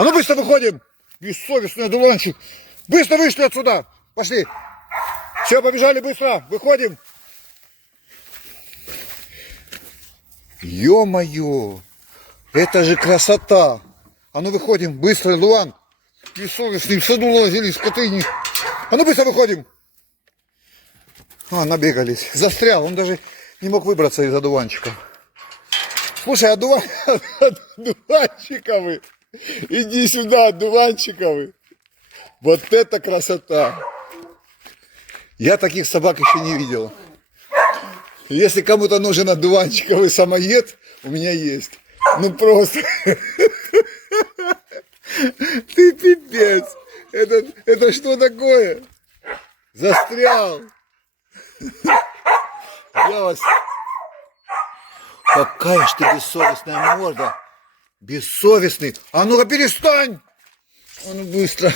А ну быстро выходим. Бессовестный одуванчик. Быстро вышли отсюда. Пошли. Все, побежали быстро. Выходим. Ё-моё. Это же красота. А ну выходим. Быстро, Луан. Бессовестный. В саду лазили, скотыни. А ну быстро выходим. А, набегались. Застрял. Он даже не мог выбраться из одуванчиков. Слушай, одуванчиковый. Иди сюда, одуванчиковый. Вот это красота. Я таких собак еще не видел. Если кому-то нужен одуванчиковый самоед, у меня есть. Ну просто. Ты пипец. Это что такое? Застрял. Я вас... Какая ж ты бессовестная морда. Бессовестный. А ну-ка перестань. А ну быстро.